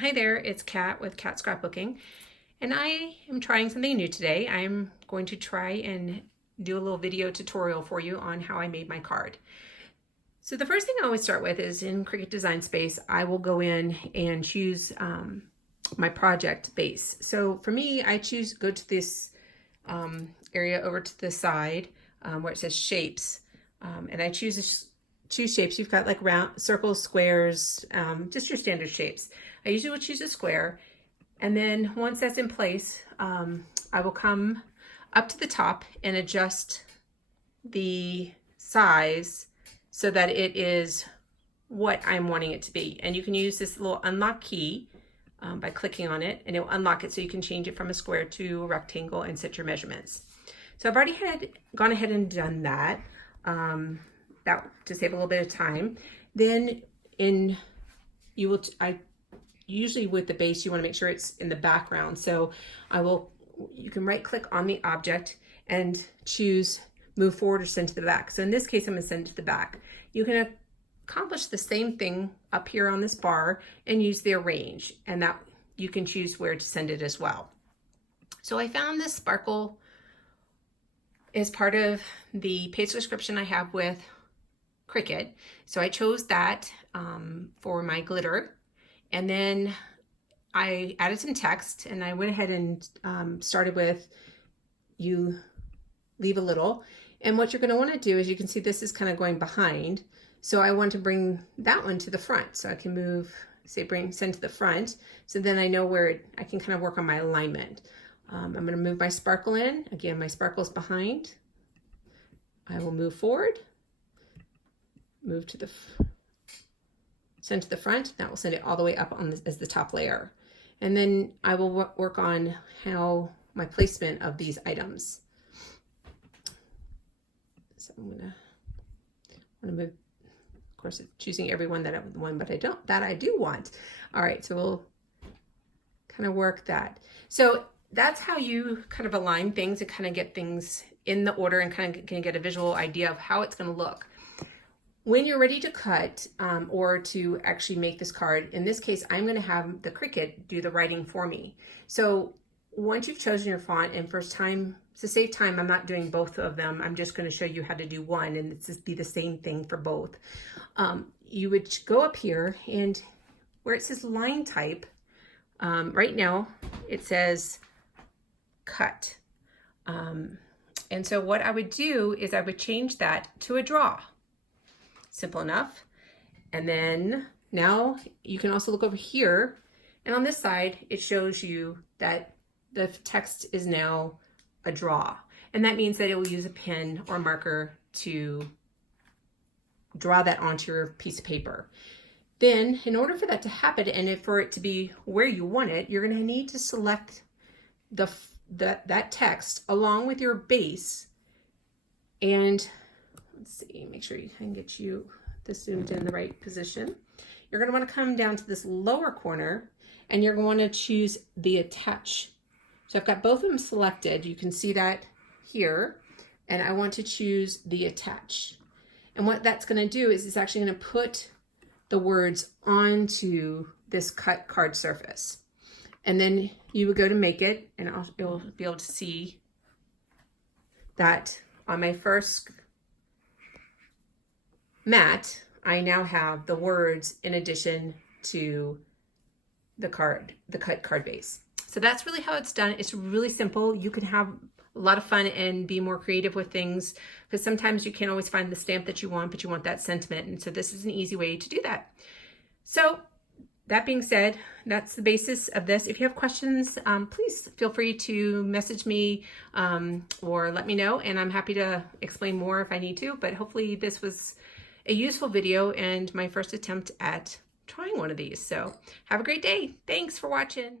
Hi there, it's Kat with Kat Scrapbooking, and I am trying something new today. I'm going to try and do a little video tutorial for you on how I made my card. So the first thing I always start with is in Cricut Design Space, I will go in and choose my project base. So for me, I go to this area over to the side where it says shapes, and I choose shapes. You've got like round, circles, squares, just your standard shapes. I usually will choose a square, and then once that's in place, I will come up to the top and adjust the size so that it is what I'm wanting it to be. And you can use this little unlock key by clicking on it, and it will unlock it so you can change it from a square to a rectangle and set your measurements. So I've already gone ahead and done that. That to save a little bit of time. Then I usually with the base, you want to make sure it's in the background. So you can right click on the object and choose move forward or send to the back. So in this case, I'm going to send it to the back. You can accomplish the same thing up here on this bar and use the arrange, and that you can choose where to send it as well. So I found this sparkle as part of the paid subscription I have with Cricut. So I chose that for my glitter, and then I added some text, and I went ahead and started with you leave a little. And what you're going to want to do is, you can see this is kind of going behind, so I want to bring that one to the front. So I can move, say send to the front, so then I know where I can kind of work on my alignment. I'm going to move my sparkle in. Again, my sparkle is behind. I will move forward, move to send to the front. That will send it all the way up on as the top layer. And then I will work on how my placement of these items. So I'm gonna move, of course, choosing every one that I do want. All right, so we'll kind of work that. So that's how you kind of align things and kind of get things in the order and kind of can get a visual idea of how it's going to look. When you're ready to cut or to actually make this card, in this case, I'm going to have the Cricut do the writing for me. So once you've chosen your font, and first time, to save time, I'm not doing both of them. I'm just going to show you how to do one, and it's just be the same thing for both. You would go up here, and where it says line type, right now it says cut. And so what I would do is I would change that to a draw. Simple enough. And then now you can also look over here, and on this side it shows you that the text is now a draw, and that means that it will use a pen or marker to draw that onto your piece of paper. Then in order for that to happen and for it to be where you want it, you're going to need to select that text along with your base, and let's see, make sure you can get this zoomed in the right position. You're going to want to come down to this lower corner, and you're going to choose the attach. So I've got both of them selected. You can see that here, and I want to choose the attach. And what that's going to do is it's actually going to put the words onto this cut card surface. And then you would go to make it, and you'll be able to see that on my first mat, I now have the words in addition to the cut card base. So that's really how it's done. It's really simple. You can have a lot of fun and be more creative with things, because sometimes you can't always find the stamp that you want, but you want that sentiment. And so this is an easy way to do that. So that being said, that's the basis of this. If you have questions, please feel free to message me or let me know, and I'm happy to explain more if I need to. But hopefully this was a useful video and my first attempt at trying one of these. So have a great day. Thanks for watching.